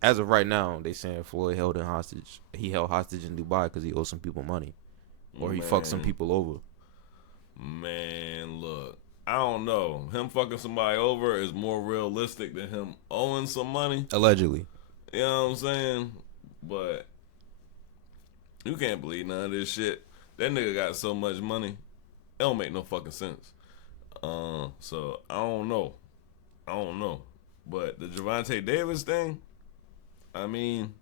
as of right now, they saying Floyd held hostage. He held hostage in Dubai because he owes some people money, or he fucked some people over. Man, look. I don't know. Him fucking somebody over is more realistic than him owing some money. Allegedly. You know what I'm saying? But you can't believe none of this shit. That nigga got so much money. It don't make no fucking sense. So I don't know. But the Javante Davis thing, I mean,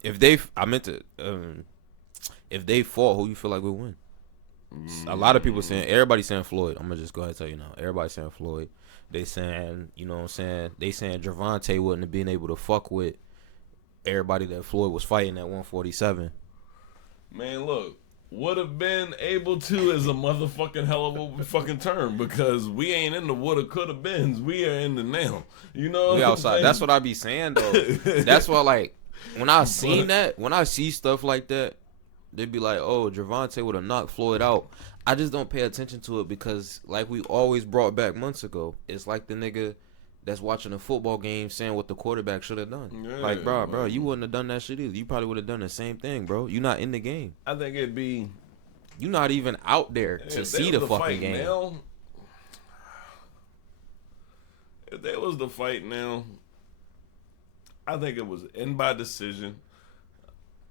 if they fought, who you feel like would win? A lot of people saying, everybody's saying Floyd. I'm gonna just go ahead and tell you now. Everybody's saying Floyd. They saying, you know what I'm saying? They saying Javante wouldn't have been able to fuck with everybody that Floyd was fighting at 147. Man, look, would have been able to is a motherfucking hell of a fucking term, because we ain't in the woulda, coulda, beens. We are in the now. You know, we outside. That's what I be saying though. That's why, like, when I see stuff like that, they be like, oh, Javante would have knocked Floyd out. I just don't pay attention to it because, like we always brought back months ago, it's like the nigga that's watching a football game saying what the quarterback should have done. Yeah, like, bro, you wouldn't have done that shit either. You probably would have done the same thing, bro. You not in the game. I think it'd be... You not even out there to see the fucking game. Now, if there was the fight now, I think it was in by decision.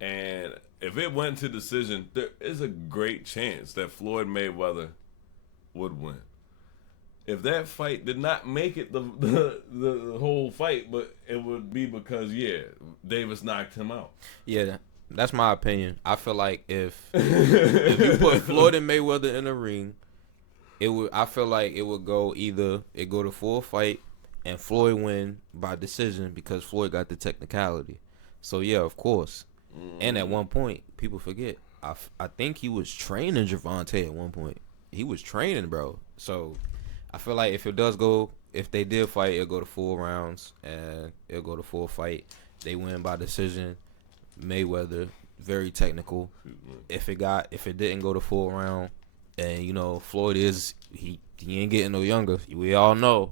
And if it went to decision, there is a great chance that Floyd Mayweather would win. If that fight did not make it the whole fight, but it would be because, Davis knocked him out. Yeah, that's my opinion. I feel like if you put Floyd and Mayweather in a ring, I feel like it would go to full fight and Floyd win by decision because Floyd got the technicality. So, yeah, of course. And at one point, people forget, I think he was training Javante at one point. He was training, bro. So I feel like if they did fight, it'll go to 4 rounds and it'll go to full fight. They win by decision. Mayweather, very technical. If it didn't go to 4 round, and Floyd he ain't getting no younger. We all know.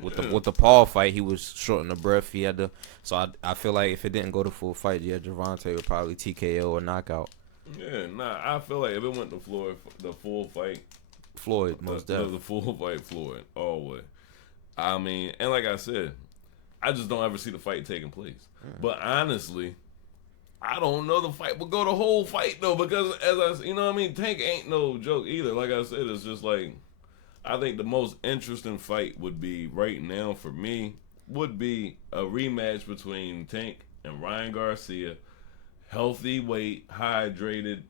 With the Paul fight, he was short in the breath. He had to. So I feel like if it didn't go to full fight, Javante would probably TKO or knockout. Yeah, I feel like if it went to Floyd, the full fight, Floyd, most definitely. The full fight, Floyd, all the way. I mean, and like I said, I just don't ever see the fight taking place. But honestly, I don't know the fight would go the whole fight though, because Tank ain't no joke either. Like I said, it's just like, I think the most interesting fight would be right now for me would be a rematch between Tank and Ryan Garcia, healthy weight, hydrated.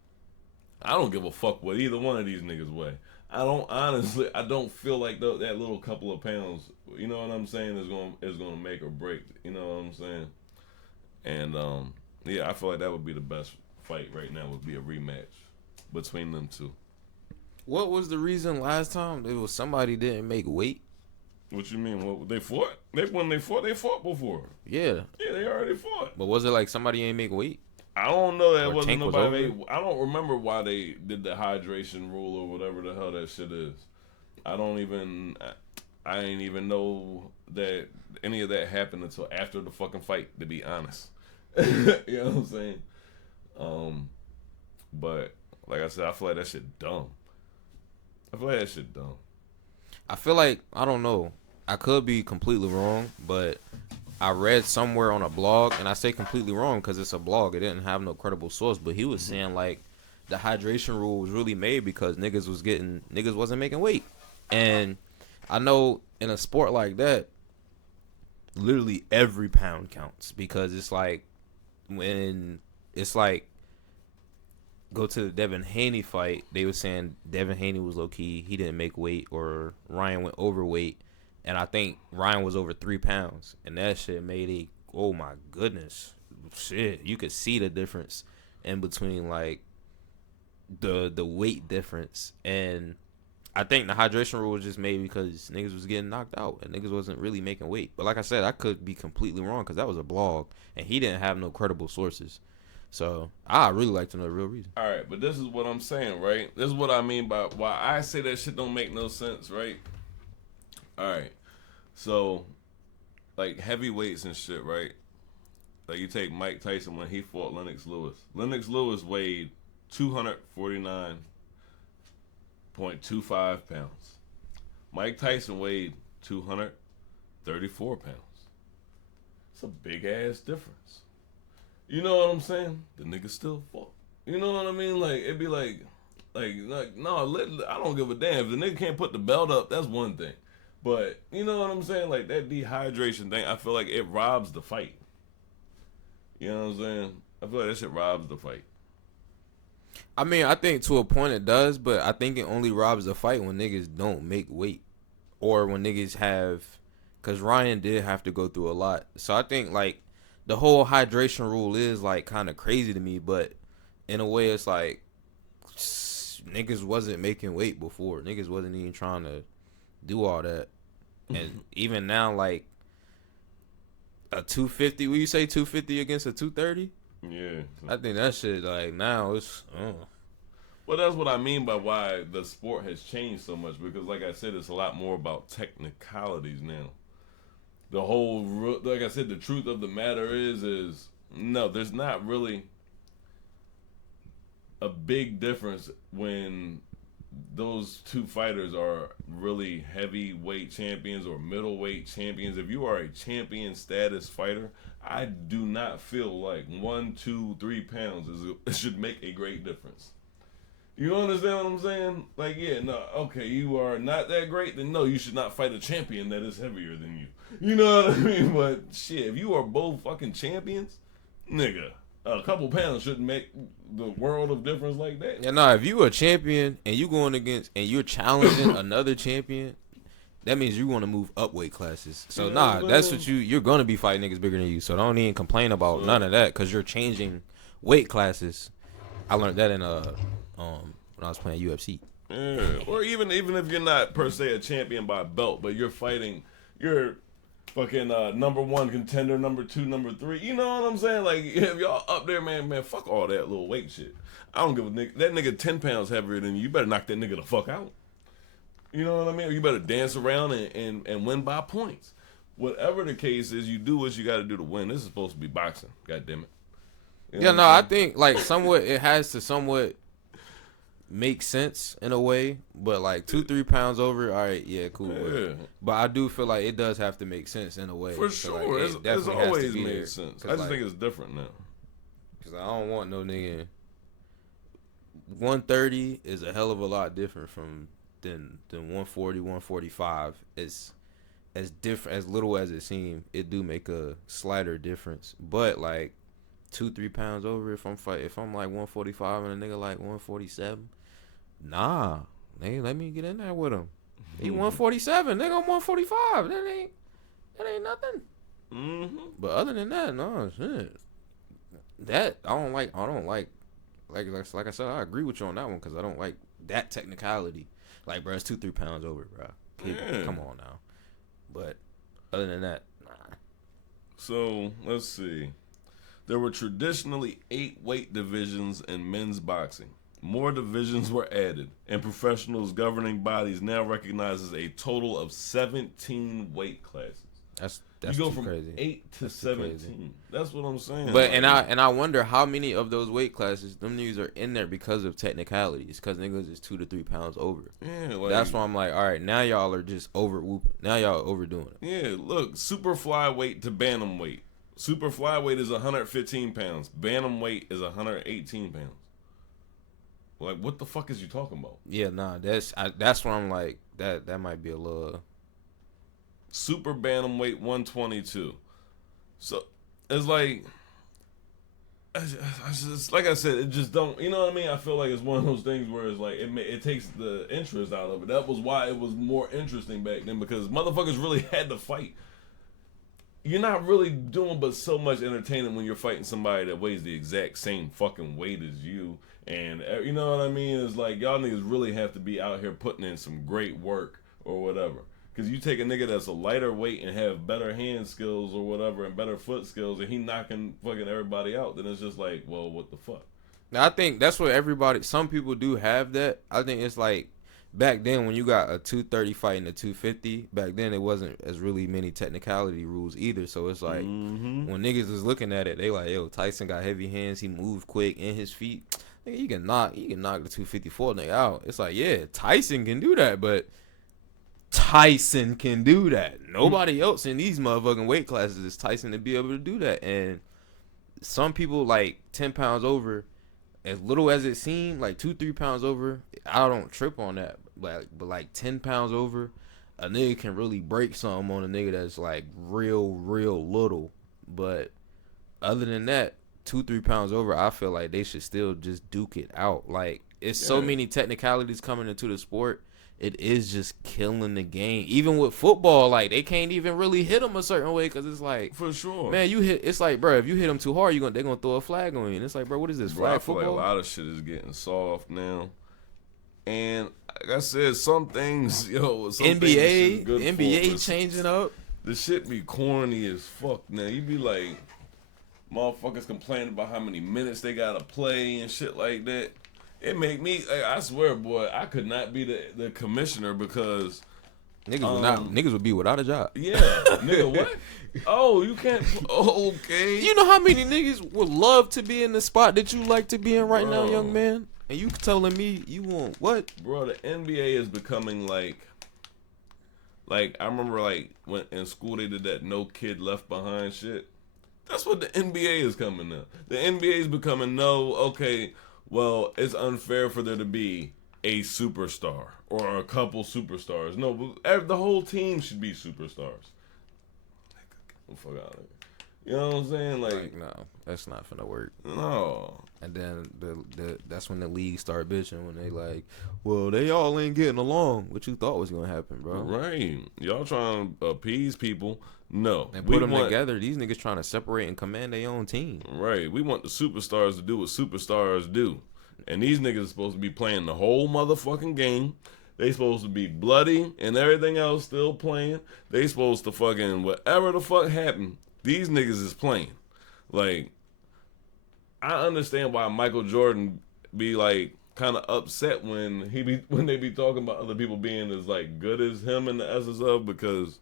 I don't give a fuck what either one of these niggas weigh. I don't feel like that little couple of pounds, you know what I'm saying, is gonna make or break. You know what I'm saying? And yeah, I feel like that would be the best fight right now. Would be a rematch between them two. What was the reason last time? It was somebody didn't make weight. What you mean? What they fought? They fought before. Yeah. Yeah, they already fought. But was it like somebody ain't make weight? I don't know that it wasn't Tank was nobody. I don't remember why they did the hydration rule or whatever the hell that shit is. I ain't even know that any of that happened until after the fucking fight, to be honest. You know what I'm saying? But like I said, I feel like that shit dumb. I feel like, I don't know. I could be completely wrong, but I read somewhere on a blog, and I say completely wrong because it's a blog. It didn't have no credible source, but he was saying like the hydration rule was really made because niggas wasn't making weight. And I know in a sport like that, literally every pound counts because it's like when it's like go to the Devin Haney fight, they were saying Devin Haney was low key, he didn't make weight, or Ryan went overweight. And I think Ryan was over 3 pounds. And that shit made oh my goodness. Shit. You could see the difference in between like the weight difference. And I think the hydration rule was just made because niggas was getting knocked out and niggas wasn't really making weight. But like I said, I could be completely wrong because that was a blog and he didn't have no credible sources. So I really like to know the real reason. All right, but this is what I'm saying, right? This is what I mean by why I say that shit don't make no sense, right? All right, so like heavyweights and shit, right? Like you take Mike Tyson when he fought Lennox Lewis. Lennox Lewis weighed 249.25 pounds. Mike Tyson weighed 234 pounds. It's a big ass difference. You know what I'm saying? The nigga still fought. You know what I mean? Like it'd be like no, I don't give a damn. If the nigga can't put the belt up, that's one thing. But you know what I'm saying? Like that dehydration thing, I feel like it robs the fight. You know what I'm saying? I feel like that shit robs the fight. I mean, I think to a point it does, but I think it only robs the fight when niggas don't make weight. Or when niggas have, because Ryan did have to go through a lot. So I think like the whole hydration rule is like kind of crazy to me, but in a way it's like niggas wasn't making weight before. Niggas wasn't even trying to do all that. And even now, like a 250, will you say 250 against a 230? Yeah. I think that shit like now it's Well, that's what I mean by why the sport has changed so much, because like I said, it's a lot more about technicalities now. The whole, like I said, the truth of the matter is no, there's not really a big difference when those two fighters are really heavyweight champions or middleweight champions. If you are a champion status fighter, I do not feel like 1, 2, 3 pounds should make a great difference. You understand what I'm saying? Like, yeah, no, okay, you are not that great, then no, you should not fight a champion that is heavier than you. You know what I mean? But shit, if you are both fucking champions, nigga, a couple pounds shouldn't make the world of difference like that. Yeah, no, if you a champion and you going against and you're challenging another champion, that means you want to move up weight classes. So that's what you're gonna be fighting niggas bigger than you. So don't even complain about none of that because you're changing weight classes. I learned that in when I was playing UFC. Yeah. Or even if you're not per se a champion by belt, but you're fighting, you're fucking number 1 contender, number 2, number 3. You know what I'm saying? Like if y'all up there, man, fuck all that little weight shit. I don't give a nigga. That nigga 10 pounds heavier than you. You better knock that nigga the fuck out. You know what I mean? Or you better dance around and win by points. Whatever the case is, you do what you got to do to win. This is supposed to be boxing. God damn it. You know I think like somewhat it has to somewhat make sense in a way, but like 2-3 pounds over, all right, yeah, cool. Yeah. But I do feel like it does have to make sense in a way. For so sure, like, it's always made sense. I just think it's different now. Cause I don't want no nigga. 130 is a hell of a lot different than 140, 145. It's as different as little as it seems. It do make a slighter difference, but like 2-3 pounds over. If I'm like 145 and a nigga like 147, nah, nigga, let me get in there with him. He 147, nigga, I'm 145. That ain't nothing. Mm-hmm. But other than that, no shit. That I don't like. Like I said, I agree with you on that one because I don't like that technicality. Like, bro, it's 2-3 pounds over, bro. Yeah. Come on now. But other than that, nah. So let's see. There were traditionally 8 weight divisions in men's boxing. More divisions were added, and professionals governing bodies now recognizes a total of 17 weight classes. That's you go too from crazy. 8 to 17. That's what I'm saying. But like, and I wonder how many of those weight classes them niggas are in there because of technicalities, because niggas is 2 to 3 pounds over. Yeah, like, that's why I'm like, all right, now y'all are just over whooping. Now y'all overdoing it. Yeah, look, super flyweight to bantamweight. Super flyweight is 115 pounds. Bantamweight is 118 pounds. Like, what the fuck is you talking about? Yeah, nah, that's where I'm like, that might be a little. Super bantamweight 122. So it's like, I just, like I said, it just don't. You know what I mean? I feel like it's one of those things where it's like it takes the interest out of it. That was why it was more interesting back then, because motherfuckers really had to fight. You're not really doing but so much entertaining when you're fighting somebody that weighs the exact same fucking weight as you. And you know what I mean? It's like, y'all niggas really have to be out here putting in some great work or whatever. Because you take a nigga that's a lighter weight and have better hand skills or whatever and better foot skills, and he knocking fucking everybody out, then it's just like, well, what the fuck? Now, I think that's what some people do have that. I think it's like, back then when you got a 230 fighting a 250, back then it wasn't as really many technicality rules either. So it's like, when niggas is looking at it, they like, yo, Tyson got heavy hands, he moved quick in his feet. Nigga, you can knock the 254 nigga out. It's like, yeah, Tyson can do that, but Tyson can do that. Nobody else in these motherfucking weight classes is Tyson to be able to do that. And some people, like 10 pounds over, as little as it seemed, like 2-3 pounds over, I don't trip on that. But like 10 pounds over, a nigga can really break something on a nigga that's like real little. But other than that, 2-3 pounds over, I feel like they should still just duke it out. Like, it's so many technicalities coming into the sport. It is just killing the game. Even with football, like, they can't even really hit them a certain way because it's like, for sure, man, it's like, bro, if you hit them too hard, they're gonna throw a flag on you. And it's like, bro, what is this, flag I feel football? like a lot of shit is getting soft now. And like I said, some things, NBA changing up. The shit be corny as fuck now. You be like, motherfuckers complaining about how many minutes they gotta play and shit like that. It make me, I swear, boy, I could not be the commissioner because niggas would be without a job. Yeah, nigga, what? Oh, you can't. Oh, okay. You know how many niggas would love to be in the spot that you like to be in right now, young man? And you telling me you want what? Bro, the NBA is becoming like I remember like when in school they did that no kid left behind shit. That's what the NBA is coming now. The NBA is becoming well, it's unfair for there to be a superstar or a couple superstars. No, the whole team should be superstars. Get the fuck out of here. You know what I'm saying? Like, no, that's not finna work. No. And then that's when the league start bitching when they like, well, they all ain't getting along. What you thought was gonna happen, bro? Right. Y'all trying to appease people. No. And put them together. These niggas trying to separate and command their own team. Right. We want the superstars to do what superstars do. And these niggas are supposed to be playing the whole motherfucking game. They supposed to be bloody and everything else still playing. They supposed to fucking whatever the fuck happened, these niggas is playing. Like, I understand why Michael Jordan be like kind of upset when they be talking about other people being as like good as him in the essence of, because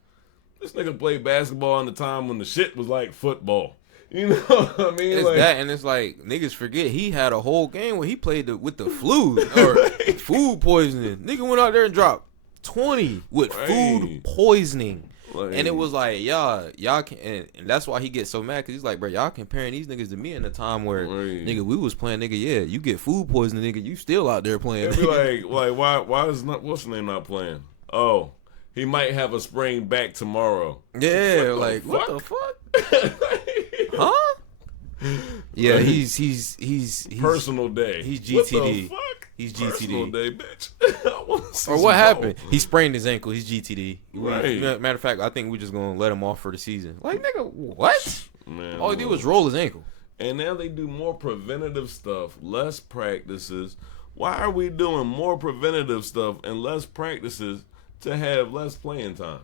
this nigga played basketball in the time when the shit was like football. You know what I mean? It's like, that, and it's like, niggas forget he had a whole game where he played with the flu or food poisoning. Nigga went out there and dropped 20 with food poisoning. Like, and it was like, y'all can, and that's why he gets so mad, because he's like, bro, y'all comparing these niggas to me in a time where, nigga, we was playing, nigga, yeah, you get food poisoning, nigga, you still out there playing. Be like, why is not, what's the name not playing? Oh, he might have a sprain back tomorrow. Yeah, what the fuck? Huh? Yeah, he's personal day. He's GTD. What the fuck? He's Personal GTD. day, bitch. I wanna see Or some what happened? ball. He sprained his ankle. He's GTD. Right. Matter of fact, I think we're just gonna let him off for the season. Like, nigga, what? Man, All he did was roll his ankle. And now they do more preventative stuff, less practices. Why are we doing more preventative stuff and less practices to have less playing time?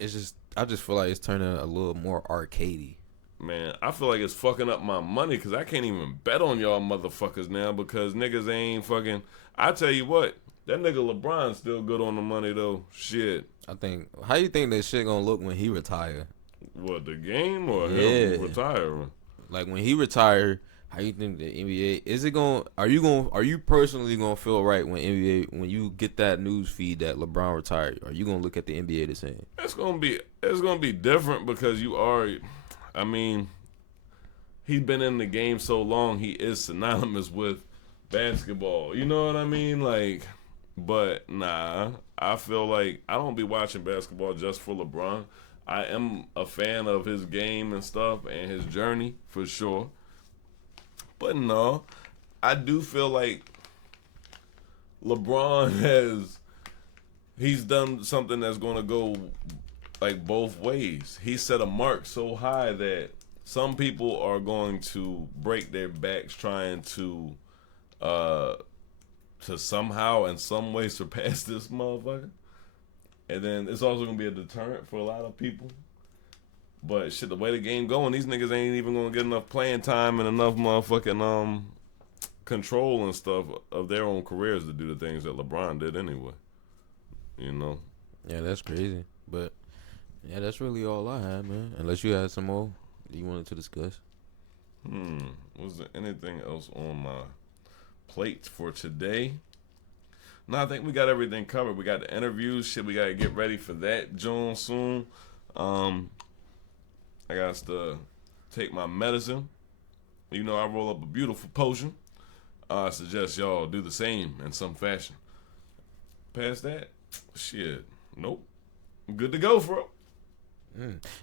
It's just, I just feel like it's turning a little more arcadey. Man, I feel like it's fucking up my money because I can't even bet on y'all motherfuckers now because niggas ain't fucking. I tell you what, that nigga LeBron's still good on the money though. Shit. I think. How you think that shit gonna look when he retire? What, the game or Yeah. him retiring? Like when he retire, how you think the NBA is it going? Are you personally gonna feel right when when you get that news feed that LeBron retired? Are you gonna look at the NBA the same? It's gonna be different because you are. I mean, he's been in the game so long, he is synonymous with basketball. You know what I mean? Like, but nah, I feel like I don't be watching basketball just for LeBron. I am a fan of his game and stuff and his journey for sure. But no, I do feel like LeBron he's done something that's going to go like both ways. He set a mark so high that some people are going to break their backs trying to somehow in some way surpass this motherfucker. And then it's also gonna be a deterrent for a lot of people. But shit, the way the game going, these niggas ain't even gonna get enough playing time and enough motherfucking control and stuff of their own careers to do the things that LeBron did anyway. You know? Yeah, that's crazy. But yeah, that's really all I had, man. Unless you had some more that you wanted to discuss. Was there anything else on my plate for today? No, I think we got everything covered. We got the interviews. Shit, we got to get ready for that, June, soon. I got to take my medicine. You know, I roll up a beautiful potion. I suggest y'all do the same in some fashion. Past that, shit, nope. I'm good to go, bro.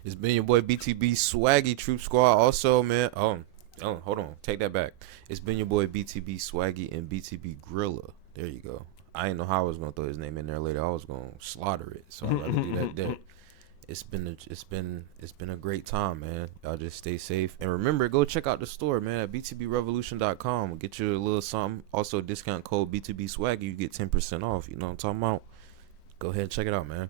It's been your boy BTBSwaggy Troop Squad. Also, man, oh, hold on, take that back. It's been your boy BTBSwaggy and BTB Grilla. There you go. I didn't know how I was gonna throw his name in there later. I was gonna slaughter it, so I'd rather do that there. It's been a great time, man. Y'all just stay safe and remember, go check out the store, man, at btbrevolution.com. Get you a little something. Also, discount code BTBSwaggy, you get 10% off. You know what I'm talking about? Go ahead and check it out, man.